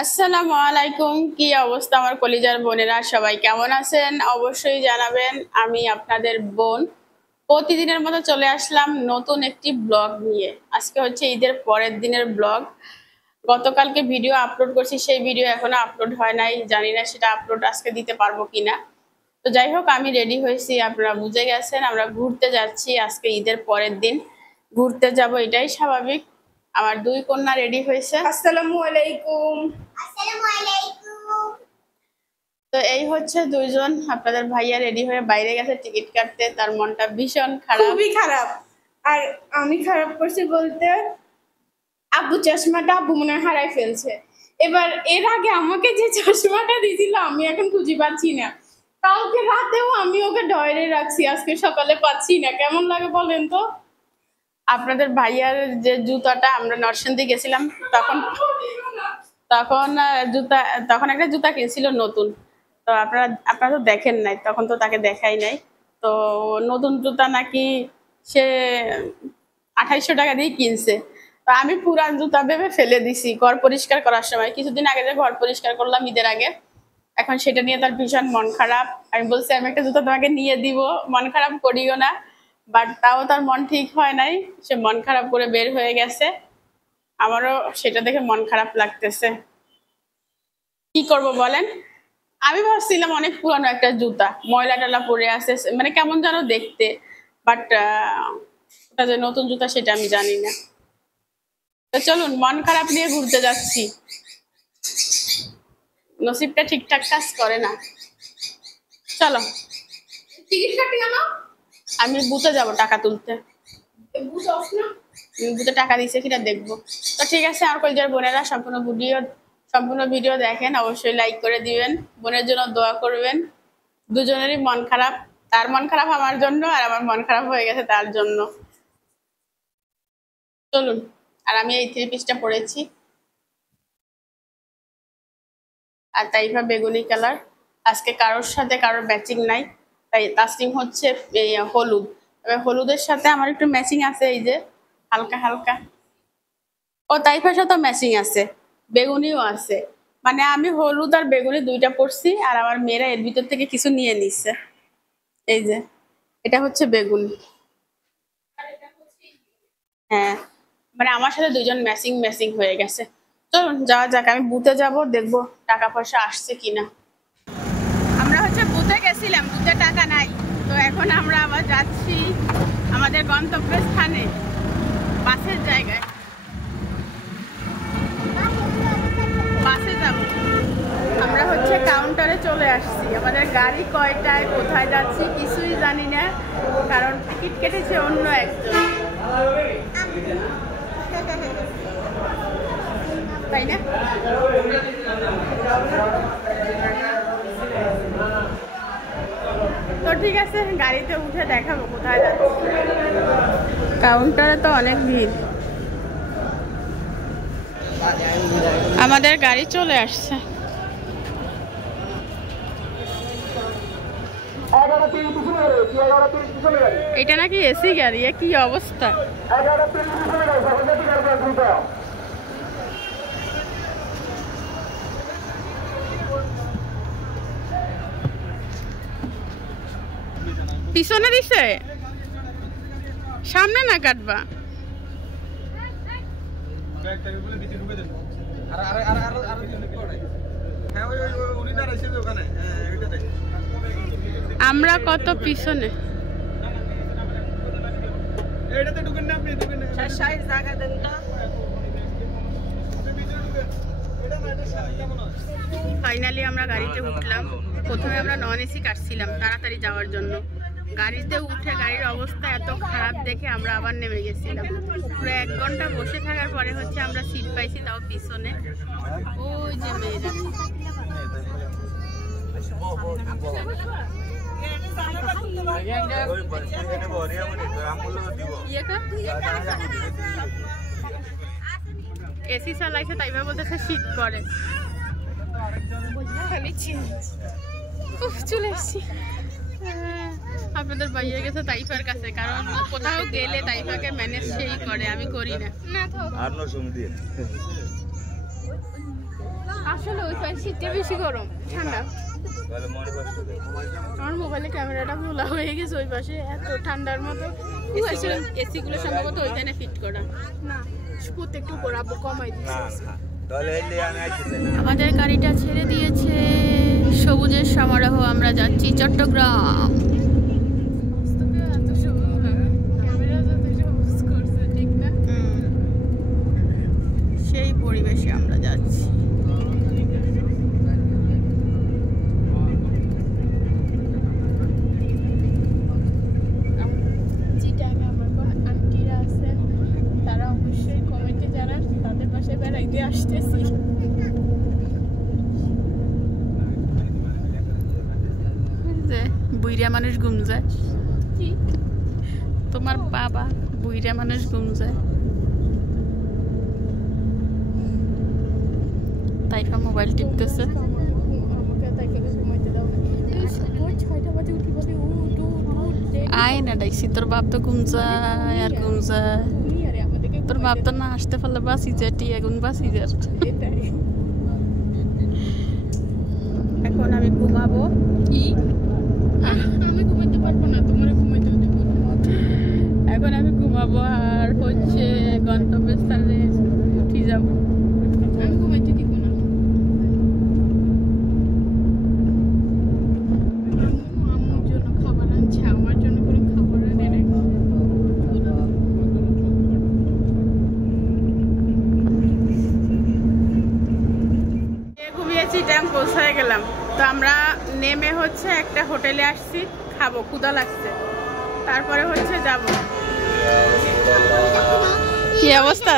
আসসালামু আলাইকুম। কি অবস্থা আমার কলিজার বোনেরা, সবাই কেমন আছেন অবশ্যই জানাবেন। আমি আপনাদের বোন প্রতিদিনের মতো চলে আসলাম নতুন একটি ব্লগ নিয়ে। আজকে হচ্ছে ঈদের পরের দিনের ব্লগ। গতকালকে ভিডিও আপলোড করছি, সেই ভিডিও এখনো আপলোড হয় নাই, জানি না সেটা আপলোড আজকে দিতে পারবো কিনা। তো যাই হোক, আমি রেডি হয়েছি, আপনারা বুঝে গেছেন আমরা ঘুরতে যাচ্ছি। আজকে ঈদের পরের দিন ঘুরতে যাব, এটাই স্বাভাবিক। আমার দুই কন্যা রেডি হয়েছে। আসসালামু আলাইকুম। আসসালামু আলাইকুম। তো এই হচ্ছে দুইজন, আপনাদের ভাইয়া রেডি হয়ে বাইরে গেছে টিকিট কাটতে, তার মনটা ভীষণ খারাপ, খুবই খারাপ। আর আমি খারাপ করছি বলতে, আব্বু চশমাটা আব্বু মনে হয় হারাই ফেলছে। এবার এর আগে আমাকে যে চশমাটা দিয়েছিল আমি এখন খুঁজে পাচ্ছি না। কালকে রাতেও আমি ওকে ডয়রে রাখছি, আজকে সকালে পাচ্ছি না। কেমন লাগে বলেন তো? আপনাদের ভাইয়ার যে জুতাটা, আমরা নরসিংদী গেছিলাম তখন তখন জুতা তখন একটা জুতা কিনছিল নতুন। তো আপনারা তো দেখেন নাই, তখন তো তাকে দেখাই নাই। তো নতুন জুতা নাকি সে 2800 টাকা দিয়ে কিনছে। তো আমি পুরান জুতা ভেবে ফেলে দিছি ঘর পরিষ্কার করার সময়। কিছুদিন আগে যে ঘর পরিষ্কার করলাম ঈদের আগে, এখন সেটা নিয়ে তার ভীষণ মন খারাপ। আমি বলছি আমি একটা জুতা তোমাকে নিয়ে দিব, মন খারাপ করিও না। বাট তাও তার মন ঠিক হয় নাই, সে মন খারাপ করে বের হয়ে গেছে। আমারও সেটা দেখে মন খারাপ লাগতেছে। কি করব বলেন? আমি ভাবছিলাম অনেক পুরানো একটা জুতা, ময়লা টলা পরে আছে, মানে কেমন যেন দেখতে। বাট ওটা যে নতুন জুতা সেটা আমি জানি না। তো চলুন, মন খারাপ নিয়ে ঘুরতে যাচ্ছি। নসিবটা ঠিকঠাক কাজ করে না। চলো, টিকিট কাটি না। আমি বুথে যাব টাকা তুলতে। বুঝ অফ না। বুথে টাকা দিয়েছে কিনা দেখবো। তো ঠিক আছে আমার কলিজার বোনেরা, সম্পূর্ণ ভিডিও দেখেন, অবশ্যই লাইক করে দিবেন, বোনের জন্য দোয়া করবেন। দুজনেরই মন খারাপ, তার মন খারাপ আমার জন্য, আর আমার মন খারাপ হয়ে গেছে তার জন্য। চলুন। আর আমি এই 3 পিসটা পরেছি, আর তাইফা বেগুনি কালার। আজকে কারোর সাথে কারোর ম্যাচিং নাই, তাই তাসনিম হচ্ছে হলুদ। এবার হলুদের সাথে আমার একটু ম্যাচিং আছে, এই যে হালকা হালকা। ও তাইফার সাথে ম্যাচিং আছে, বেগুনিও আছে। মানে আমি হলুদ আর বেগুনি দুইটা পরছি, আর আমার মেয়েরা এর ভিতর থেকে কিছু নিয়ে নিচ্ছে। এই যে এটা হচ্ছে বেগুনি। হ্যাঁ, মানে আমার সাথে দুইজন ম্যাচিং ম্যাচিং হয়ে গেছে। চলুন যাওয়া যাক, আমি বুথে যাব, দেখবো টাকা পয়সা আসছে কিনা। আমরা হচ্ছে বুথে গেছিলাম, বুথে টাকা নাই। তো এখন আমরা আবার যাচ্ছি আমাদের গন্তব্যস্থানে, বাসের জায়গায়। বাসে যাব। আমরা হচ্ছে কাউন্টারে চলে আসছি। আমাদের গাড়ি কয়টায়, কোথায় যাচ্ছি কিছুই জানি না, কারণ টিকিট কেটেছে অন্য একজন, তাই না? তো ঠিক আছে, গাড়িতে উঠে দেখাবো কোথায় যাচ্ছি। কাউন্টারে তো অনেক ভিড়। আমাদের গাড়ি চলে আসছে। এটা নাকি এসি গাড়ি, কি অবস্থা! পিছনে দিছে, সামনে না কাটবা। আমরা কত পিছনে। ফাইনালি আমরা গাড়িতে উঠলাম। প্রথমে আমরা নন এসি কাটছিলাম তাড়াতাড়ি যাওয়ার জন্য। গাড়িতে উঠে গাড়ির অবস্থা এত খারাপ দেখে আমরা আবার নেমে গেছিলাম। পুরো 1 ঘন্টা বসে থাকার পরে হচ্ছে আমরা সিট পাইছি, তাও পিছনে। ওই যে মেয়েরা, এসি চালাইছে, তাই বলতেছে শীত করে। চলে এসছি। আপনাদের ভাইয়া গেছে তাইফার কাছে, কারণ কোথাও গেলে তাইফাকে ম্যানেজ সেই করে, আমি করি না। আসলে ওই পাশে শীতে বেশি গরম ঠান্ডা। আমার মোবাইলে ক্যামেরাটা খোলা হয়ে গেছে, ওই পাশে এত ঠান্ডার মতো। এসি গুলো সম্ভবত ওইখানে ফিট করা না, একটু করাবো, কমাই দিচ্ছে। আমাদের গাড়িটা ছেড়ে দিয়েছে, সবুজের সমারোহ। আমরা যাচ্ছি চট্টগ্রাম। সেই পরিবেশে আমরা যাচ্ছি। চিটাগাং আমার কোন আন্টিরা আছেন, তারা অবশ্যই কমেন্টে জানান তাদের পাশে বেড়াইতে আসতেছি। বুইরা মানুষ ঘুম যায়, কি তোমার বাবা বুইরা মানুষ ঘুম যায়। তাইফা মোবাইল টিপতেছে। আমাকে তাকে ঘুমাইতে দাও না। এই ভোর 6টা বাজে উঠি বলে আয় না ডাইছি, তোর বাপ তো ঘুম যায় আর ঘুম যায়। তুমি আরে আমাদেরকে তোর বাপ তো না আসতে পারলে বাসি যেটি এখন বাসি যার। এটাই। এখন আমি ঘুমাবো। কি আমি ঘুমাইতে পারবো না, তোমার ঘুমাইতে দেবো। এখন আমি ঘুমাবো আর হচ্ছে গন্তব্যস্থলে উঠি যাবো। আমি ঘুমাইতে দিব না। আম্মুর জন্য খাবার আনছে, আমার জন্য কোনো খাবার আনে নাই। ঘুমিয়েছি, টাইম পৌঁছায় গেলাম। তো আমরা নেমে হচ্ছে একটা হোটেলে আসছি, খাবো, ক্ষুধা লাগছে, তারপরে হচ্ছে যাব। কি অবস্থা?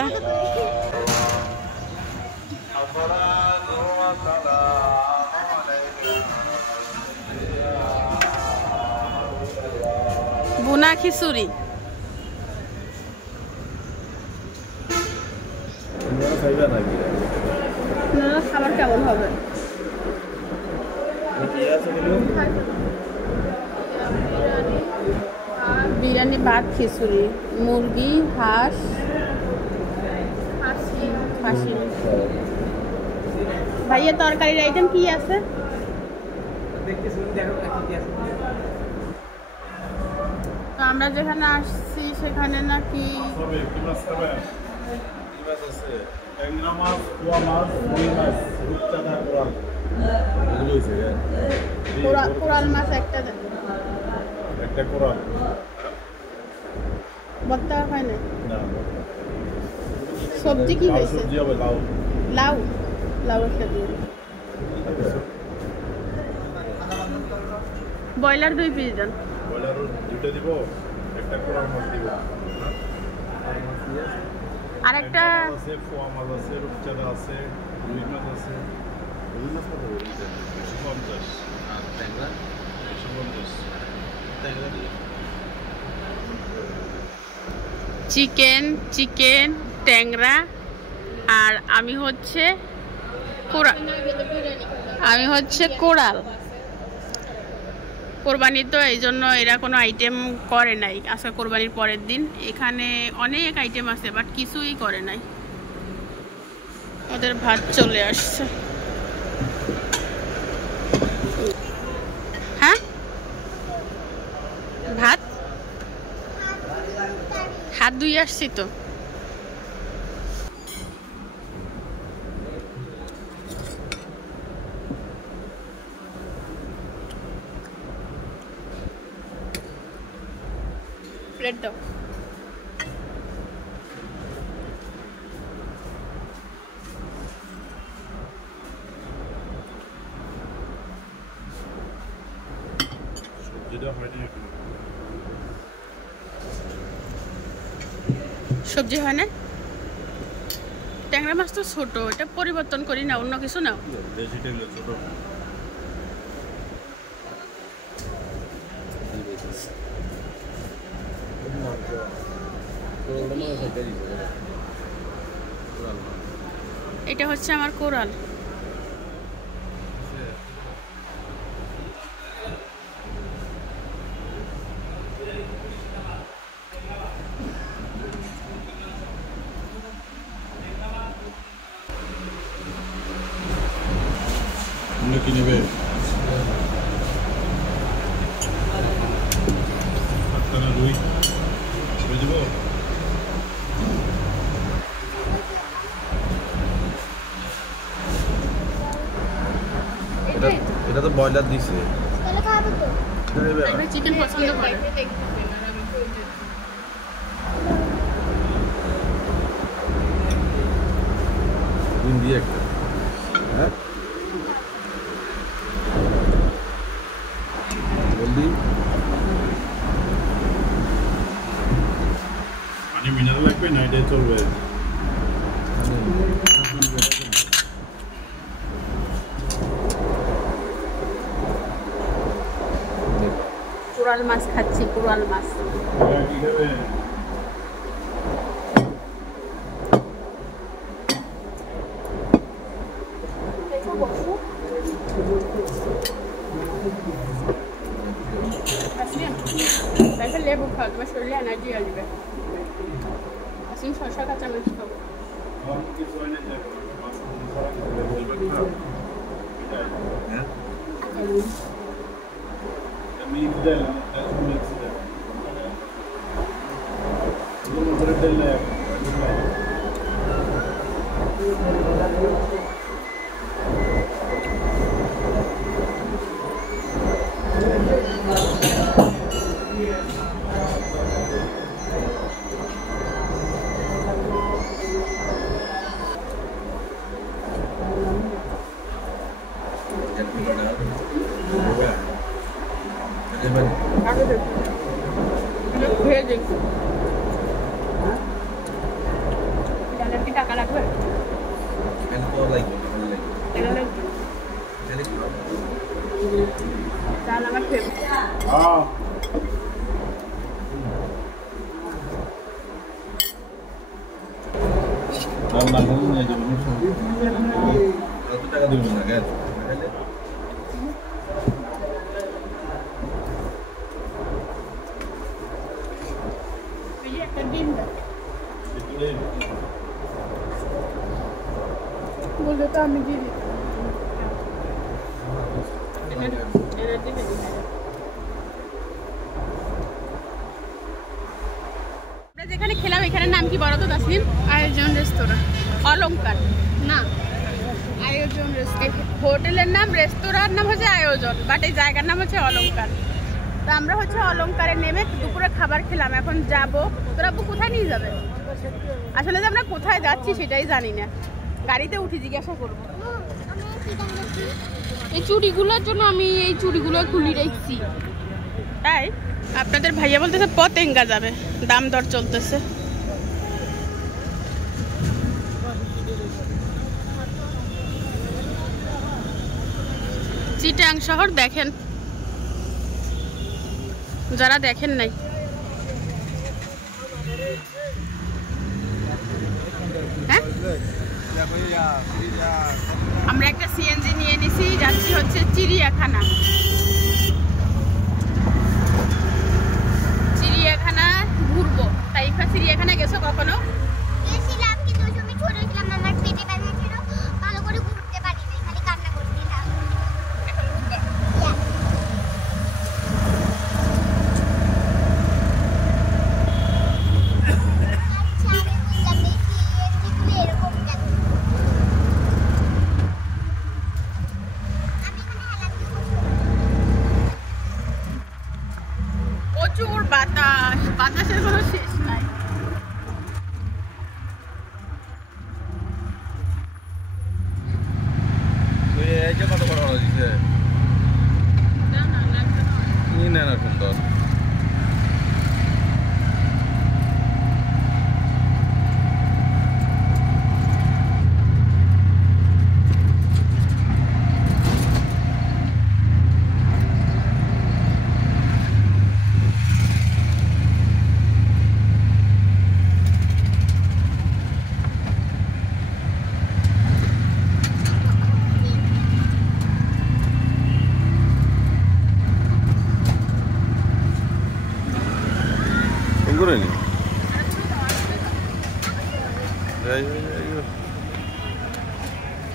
বুনা খিচুড়ি। খাবার কেমন হবে? বিরিয়ানি, ভাত, খিচুড়ি, মুরগি, হাঁস, খাসি। ভাইয়া তরকারির আইটেম কি আছে? তো আমরা যেখানে আসছি সেখানে নাকি কোরাল মাছ একটা দেন। বত্তা হয় না। সবজি কি হয়েছে? লাউ, লাউ একটা দিন। ব্রয়লার 2 পিস দেন। ব্রয়লার 2টা দিব, একটা কোরাল মাছ দিব। আরেকটা আছে, ফোয়া মাছ আছে, রূপচাঁদা আছে, রুই মাছ আছে। রুই মাছ কত করে? 150 আর ট্যাংরা 150। ট্যাংরা দিয়ে চিকেন, ট্যাংরা। আর আমি হচ্ছে কোরাল। কোরবানি তো এই জন্য এরা কোনো আইটেম করে নাই। আজকে কোরবানির পরের দিন এখানে অনেক আইটেম আছে, বাট কিছুই করে নাই। ওদের ভাত চলে আসছে। হ্যাঁ, ভাত হাত ধুয়ে আসছি তো। প্লেট দাও। সবজিটা হয়নি এখনো। সবজি হয় না? ট্যাংরা মাছ তো ছোট, এটা পরিবর্তন করি না, অন্য কিছু নাও। দেশি ট্যাংরা ছোট। এটা হচ্ছে আমার কোরাল। ব্রয়লার দিছে তাহলে খাবো তো। চিকেন পছন্দ করে। ডিম দিয়ে একটা হ্যাঁ জলদি পানি মিনারেল লাগবে না এটাই চলবে কুড়াল মাছ খাচ্ছি, কুড়াল মাছ। কি খাবে তারপর লেবু খাও, তোমার শরীরে এনার্জি আসবে। আসলে শসা কাঁচা মাছ খাবো। খেয়ে দেখি ডালের কি টাকা লাগবে? টাকা লাগবে? ডাল আমার ফেভারিট। কত টাকা দিবেন না গ্যাস একটা ডিম দাও। বললে তো আমি দিয়ে দিতাম। এনার্জি বেশি খাই। আমরা যেখানে খেলাম এখানের নাম কি বলো তো তাসনিম? আয়োজন রেস্তোরাঁ অলংকার না, আয়োজন রেস্তোরাঁ। হোটেলের নাম, রেস্তোরাঁর নাম হচ্ছে আয়োজন, বাট এই জায়গার নাম হচ্ছে অলংকার। তো আমরা হচ্ছে অলংকারে নেমে দুপুরে খাবার খেলাম, এখন যাব। তোরা আপু কোথায় নিয়ে যাবে? আসলে যে আমরা কোথায় যাচ্ছি সেটাই জানি না, গাড়িতে উঠি জিজ্ঞাসা করবো। এই চুড়িগুলোর জন্য আমি এই চুড়িগুলো খুলি রেখেছি। তাই আপনাদের ভাইয়া বলতেছে পতেঙ্গা যাবে, দাম দর চলতেছে। চিটাং শহর দেখেন, যারা দেখেন নাই। হ্যাঁ, আমরা একটা সিএনজি নিয়ে নিছি, যাচ্ছি হচ্ছে চিড়িয়াখানা। চিড়িয়াখানা ঘুরবো। তাইফা চিড়িয়াখানা গেছো কখনো? গেছিলাম কিন্তু ওই সময় ছোট ছিলাম, আমার পেটে ব্যথা ছিল, ভালো করে ঘুরতে পারি নাই, খালি কান্না করছিলাম। আচ্ছা, আমি বুঝলাম এই সিএনজিগুলো এরকম কেন। আমি এখানে হেলাচ্ছি। প্রচুর বাতাস, বাতাসের কোনো শেষ নাই। এই যে কত বড় বড় দিছে কি না না সুন্দর করে নি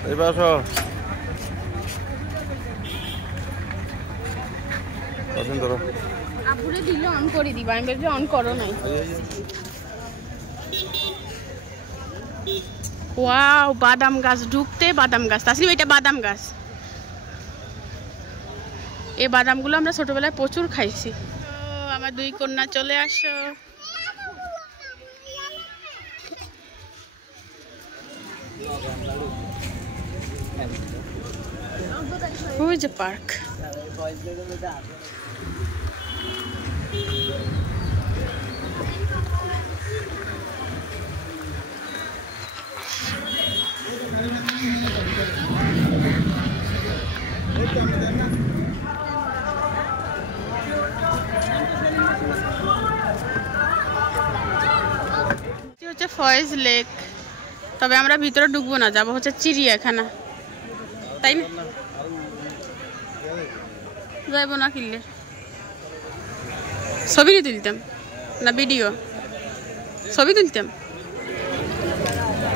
এই বাসো ধরো আপুরে দিলে অন করে দিবা, আমি বলছি অন করো নাই। ওয়াও, বাদাম গাছ, ঢুকতে বাদাম গাছ। তাসলিম এটা বাদাম গাছ। এই বাদামগুলো আমরা ছোটবেলায় প্রচুর খাইছি। আমার দুই কন্যা চলে আসো। ওই যে পার্ক। হচ্ছে ফয়েজ লেক, তবে আমরা ভিতরে ঢুকবো না, যাবো হচ্ছে চিড়িয়াখানা, তাই না? যাইবো না কিনলে ছবি নিয়ে তুলতাম না, ভিডিও ছবি তুলতাম।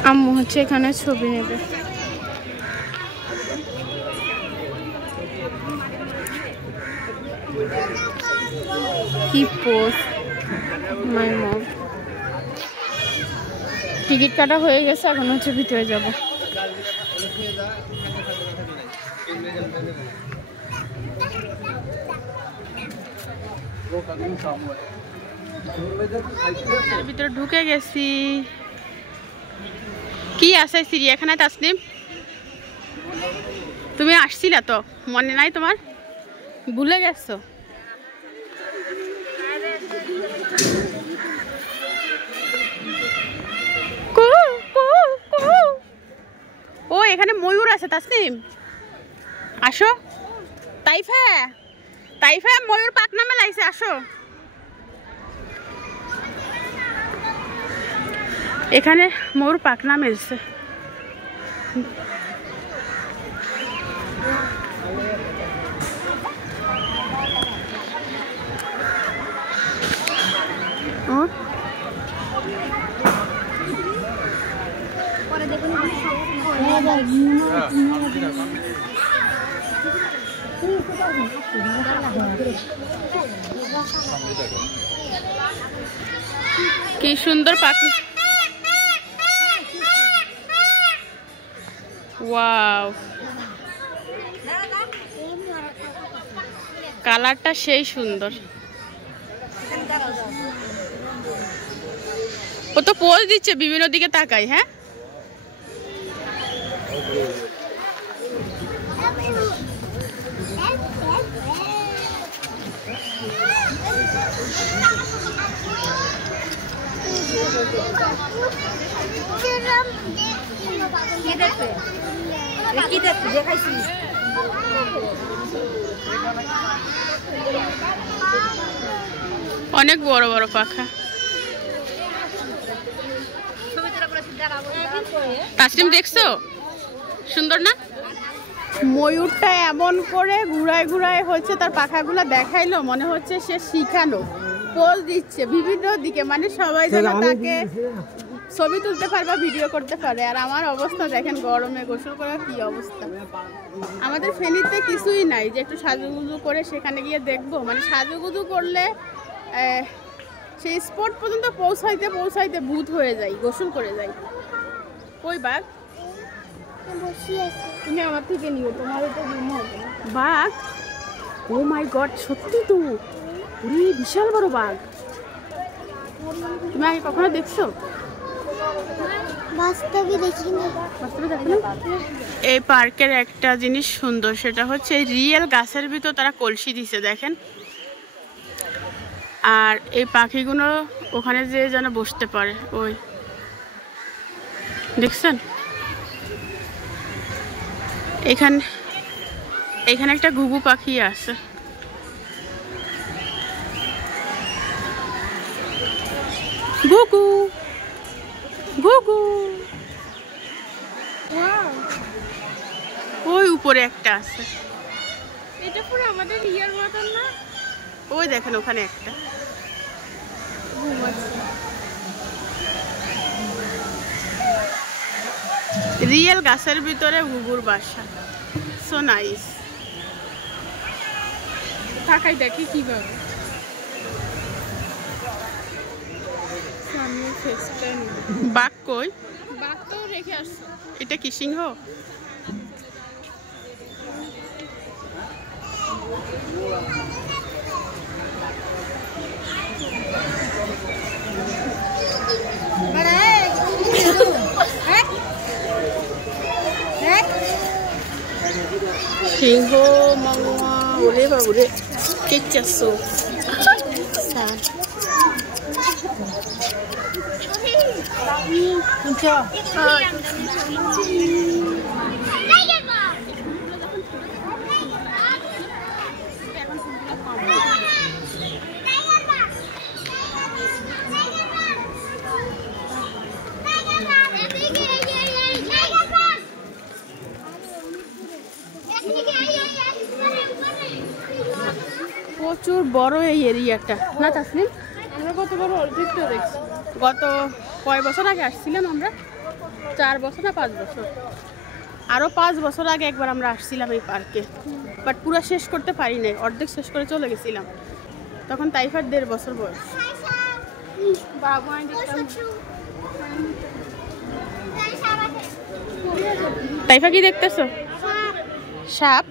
আম্মু হচ্ছে এখানে ছবি নেবে। কি পোস্ট মাই মম। টিকিট কাটা হয়ে গেছে, এখন হচ্ছে ভিতরে যাব। ভিতরে ঢুকে গেছি। কি আছে চিড়িয়াখানায় তাসনিম? তুমি আসছিলা তো, মনে নাই তোমার? ভুলে গেছো? ও এখানে ময়ূর আছে তাসনিম, আসো। তাইফা তাইফা ময়ূর পাখনা মেলাইছে, আসো। এখানে ময়ূর পাখনা মেলছে। কি সুন্দর পাখি, ওয়াও, কালারটা সেই সুন্দর। ও তো পোজ দিচ্ছে, বিভিন্ন দিকে তাকাই। হ্যাঁ, অনেক বড় বড় পাখা। তাসলিম দেখছো, সুন্দর না? ময়ূরটা এমন করে ঘুরায় ঘুরায় হচ্ছে তার পাখাগুলো দেখাইলো, মনে হচ্ছে সে শিখানো, পোজ দিচ্ছে বিভিন্ন দিকে, মানে সবাই যেন তাকে ছবি তুলতে পারে বা ভিডিও করতে পারে। আর আমার অবস্থা দেখেন, গরমে গোসল করার কি অবস্থা। আমাদের ফেনীতে কিছুই নাই যে একটু সাজুগুজু করে সেখানে গিয়ে দেখবো, মানে সাজুগুজু করলে সেই স্পট পর্যন্ত পৌঁছাইতে পৌঁছাইতে ভূত হয়ে যাই, গোসল করে যাই। কই বাঘ? তুমি আমার থেকে নিও, তোমার তো ঘুম হবে না। বাঘ? ও মাই গড, সত্যি তো, ওরে বিশাল বড় বাঘ। তুমি আগে কখনো দেখছো? বাস্তবে দেখিনি। এই পার্কের একটা জিনিস সুন্দর, সেটা হচ্ছে রিয়েল গাছের ভিতর তারা কলসি দিছে, দেখেন। আর এই পাখিগুলো ওখানে যে যেন বসতে পারে, ওই দেখছেন? এখানে একটা ঘুঘু পাখি আছে। ঘুঘু ঘুঘু, ওই উপরে একটা আছে। এটা পুরো আমাদের ইয়ার মতন না? ওই দেখেন ওখানে একটা রিয়েল গাছের ভিতরে ঘুঘুর বাসা। So nice. তাকাই দেখি কিভাবে। বাঘ কই? বাঘ তো রেখে আসছে। এটা কি সিংহ? সিংহ মামা ওরে বাবুরে কেচাসো প্রচুর বড় এই এরিয়াটা না তাসলিম? আমরা কত বড় অর্ধেকটা দেখছি। গত কয় বছর আগে আসছিলাম আমরা, 4 বছর না 5 বছর, আরও 5 বছর আগে একবার আমরা আসছিলাম এই পার্কে, বাট পুরো শেষ করতে পারি নাই, অর্ধেক শেষ করে চলে গেছিলাম। তখন তাইফার 1.5 বছর বয়স। বাবা দেখতাম তাইফা কি দেখতেছো? সাপ।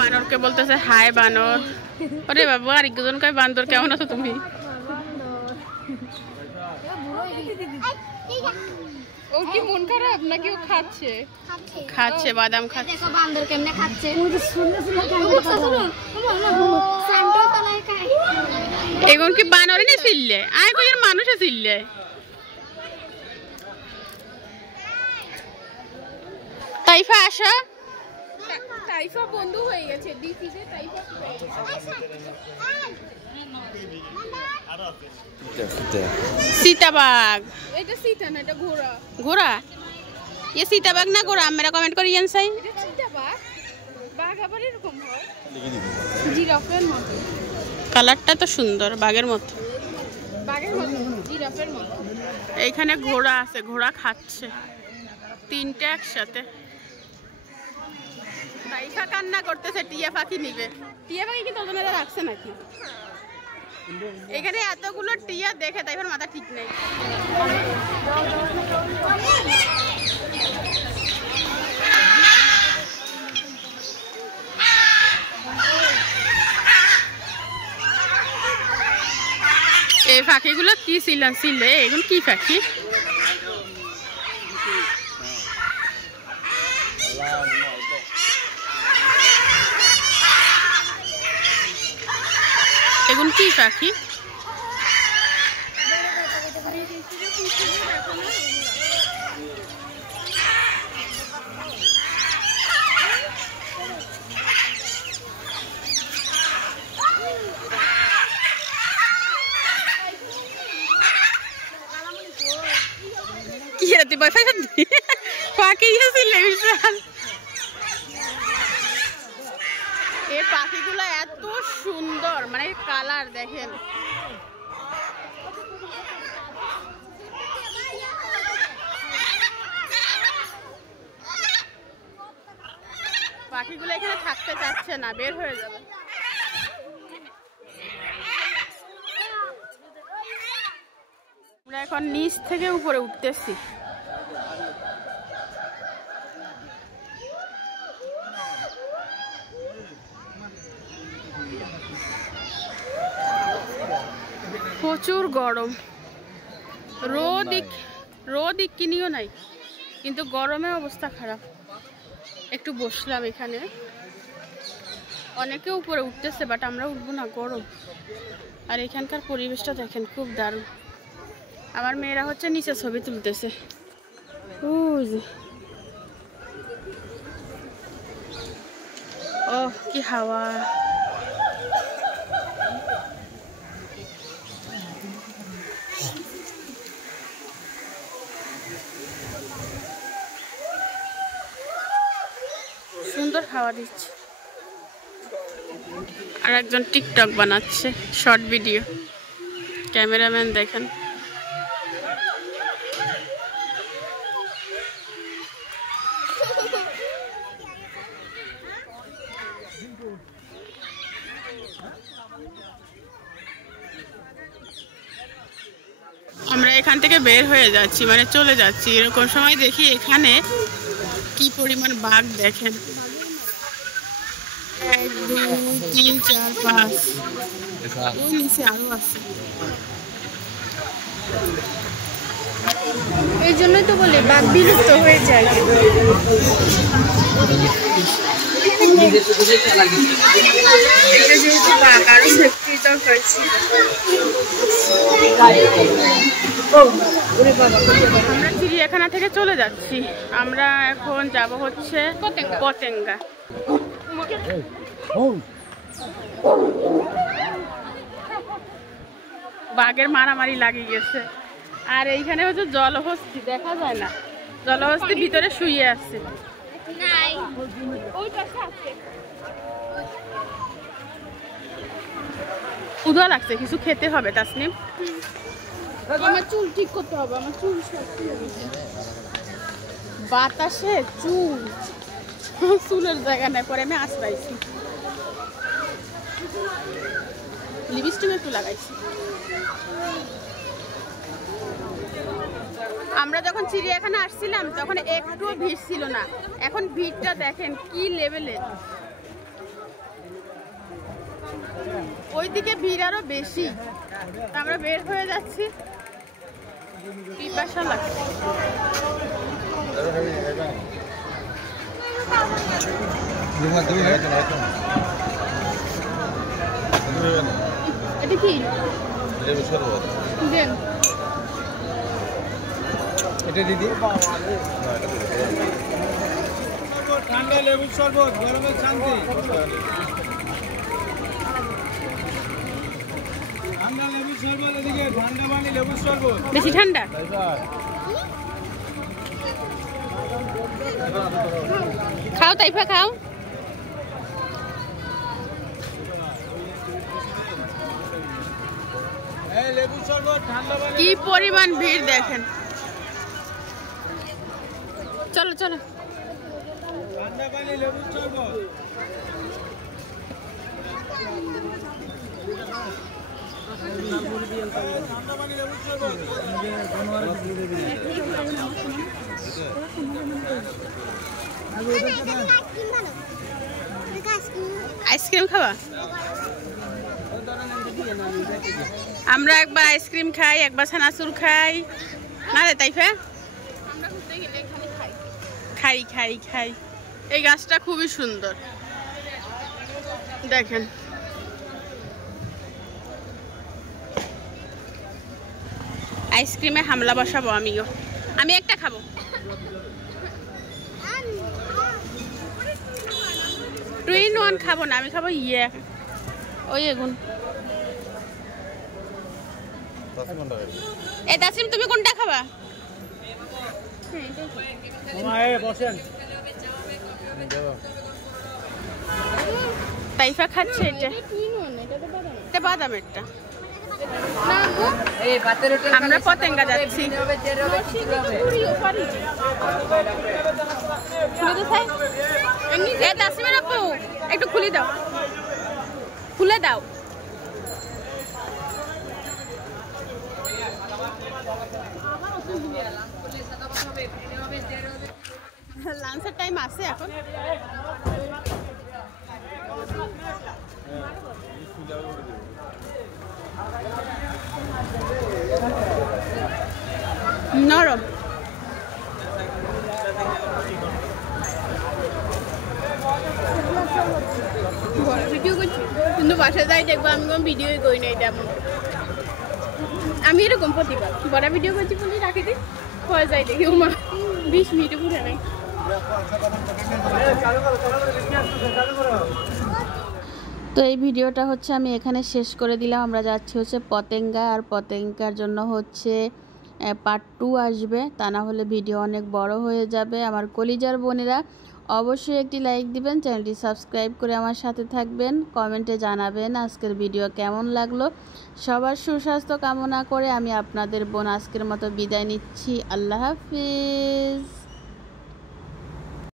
বানরকে বলতেছে হাই বানর। আরে বাবা, আরেকজন কয় বান্দর কেমন আছো তুমি? ও কি মন খারাপ নাকি ও খাচ্ছে? খাচ্ছে বাদাম খাচ্ছে। দেখো বান্দর কেমনে খাচ্ছে। এখন কি বানরে নে ছিললে? আয় কইর মানুষে ছিললে। তাইফা আসো। তাইফা বন্ধু হয়ে গেছে, ডিসিতে তাইফা হয়ে গেছে। सीताबाग। এটা সিটা না, এটা ঘোড়া। घोड़ा? ये सीताबाग ना घोड़ा? मेरा कमेंट करिए सही। এটা চিতাবাঘ। বাঘ আবার এরকম হয়, জিরাফের মতো। কালারটা তো সুন্দর, বাঘের মতো। বাঘের মতো, জিরাফের মতো। এইখানে ঘোড়া আছে, ঘোড়া খাচ্ছে 3টে একসাথে। তাইফা কান্না করতেছে, টিয়া পাখি নিবে। টিয়া পাখি কি তোজনেরা রাখছে নাকি? এখানে এতগুলো টিয়া দেখে তাইফার মাথা ঠিক নেই। এই পাখিগুলো কি ছিল? এগুলো কি পাখি? এগুলো কি পাখি? কি রে তুই বয়ফ্রেন্ড আনলি? পাখি ছিল বিশাল। এই পাখিগুলো এত সুন্দর, মানে কালার দেখেন। পাখিগুলো এখানে থাকতে চাচ্ছে না, বের হয়ে যাবে। আমরা এখন নিচ থেকে উপরে উঠতেছি। প্রচুর গরম, রোদ কিনিও নাই, কিন্তু গরমে অবস্থা খারাপ। একটু বসলাম এখানে, অনেকে উপরে উঠতেছে বাট আমরা উঠবো না, গরম। আর এখানকার পরিবেশটা দেখেন, খুব দারুণ। আমার মেয়েরা হচ্ছে নিচে ছবি তুলতেছে। ও কি হাওয়া! সুন্দর হাওয়া দিচ্ছে। আর একজন টিকটক বানাচ্ছে, শর্ট ভিডিও। ক্যামেরাম্যান দেখেন। আমরা এখান থেকে বের হয়ে যাচ্ছি, মানে চলে যাচ্ছি। এরকম সময় দেখি এখানে কি পরিমাণ বাঘ দেখেন, 1 2 3 4 5, ওই নিচে আরো আছে। এই জন্যই তো বলি বাঘ বিলুপ্ত হয়ে যায়। এটা যেহেতু বাঘ, আরো সেফটি দরকার ছিল। আমরা চিড়িয়াখানা থেকে চলে যাচ্ছি। আমরা এখন যাব হচ্ছে পতেঙ্গা। বাঘের মারামারি লাগিয়ে গেছে। আর এইখানে হচ্ছে জলহস্তি, দেখা যায় না, জলহস্তি ভিতরে শুয়ে আছে। ক্ষুধা লাগছে, কিছু খেতে হবে। তাসনিম, আমার চুল ঠিক করতে হবে, আমার চুল বাতাসে চুলের জায়গা নেই, পরে আমি আশ্রাইছি, লিপস্টিক একটু লাগাইছি। আমরা যখন চিড়িয়াখানা আসছিলাম তখন একটুও ভিড় ছিল না, এখন ভিড়টা দেখেন কি লেভেলের। ওইদিকে ভিড় আরো বেশি। আমরা বের হয়ে যাচ্ছি, পিপাসা লাগছে। এটা কি দেন? এটা দিদি ঠান্ডা লেবুর শরবত, গরমের শান্তি। ঠান্ডা লেবুর শরবত এদিকে, ঠান্ডা পানি লেবুর শরবত। বেশি ঠান্ডা? খাও তাইফা, খাও। এই লেবুর শরবত, ঠান্ডা পানি। কি পরিমাণ ভিড় দেখেন। চলো চলো। ঠান্ডা পানি লেবুর শরবত। ঠান্ডা পানি লেবুর শরবত। আইসক্রিম খাওয়া? আমরা একবার আইসক্রিম খাই, একবার ছানাচুর খাই, না রে তাইফা? খাই খাই খাই। এই গাছটা খুবই সুন্দর দেখেন। আইসক্রিমে হামলা বসাবো আমিও, আমি একটা খাবো। টুইন ওয়ান খাবো না, আমি খাবো ওই এগুন। এ তাসিম, তুমি কোনটা খাবা? তাইফা খাচ্ছে এটা, এটা বাদামেরটা। আমরা পতেঙ্গা যাচ্ছি। তাসমির আপু একটু খুলে দাও, খুলে দাও। লাঞ্চের টাইম আছে এখন। নরম। ভিডিও করছি কিন্তু বাসায় যাই দেখবো আমি কোনো ভিডিওই করি না। এটা আমি এরকম প্রতিবার বড় ভিডিও করছি বলে রাখি দিই, হয়ে যায় দেখি আমার 20 মিনিটে পুরো নাই। তো এই ভিডিওটা হচ্ছে আমি এখানে শেষ করে দিলাম। আমরা যাচ্ছি হচ্ছে পতেঙ্গা, আর পতেঙ্গার জন্য হচ্ছে পার্ট 2 আসবে, তা না হলে ভিডিও অনেক বড় হয়ে যাবে। আমার কলিজার বোনেরা অবশ্যই একটি লাইক দিবেন, চ্যানেলটি সাবস্ক্রাইব করে আমার সাথে থাকবেন, কমেন্টে জানাবেন আজকের ভিডিও কেমন লাগলো। সবার সুস্বাস্থ্য কামনা করে আমি আপনাদের বোন আজকের মতো বিদায় নিচ্ছি। আল্লাহ হাফিজ।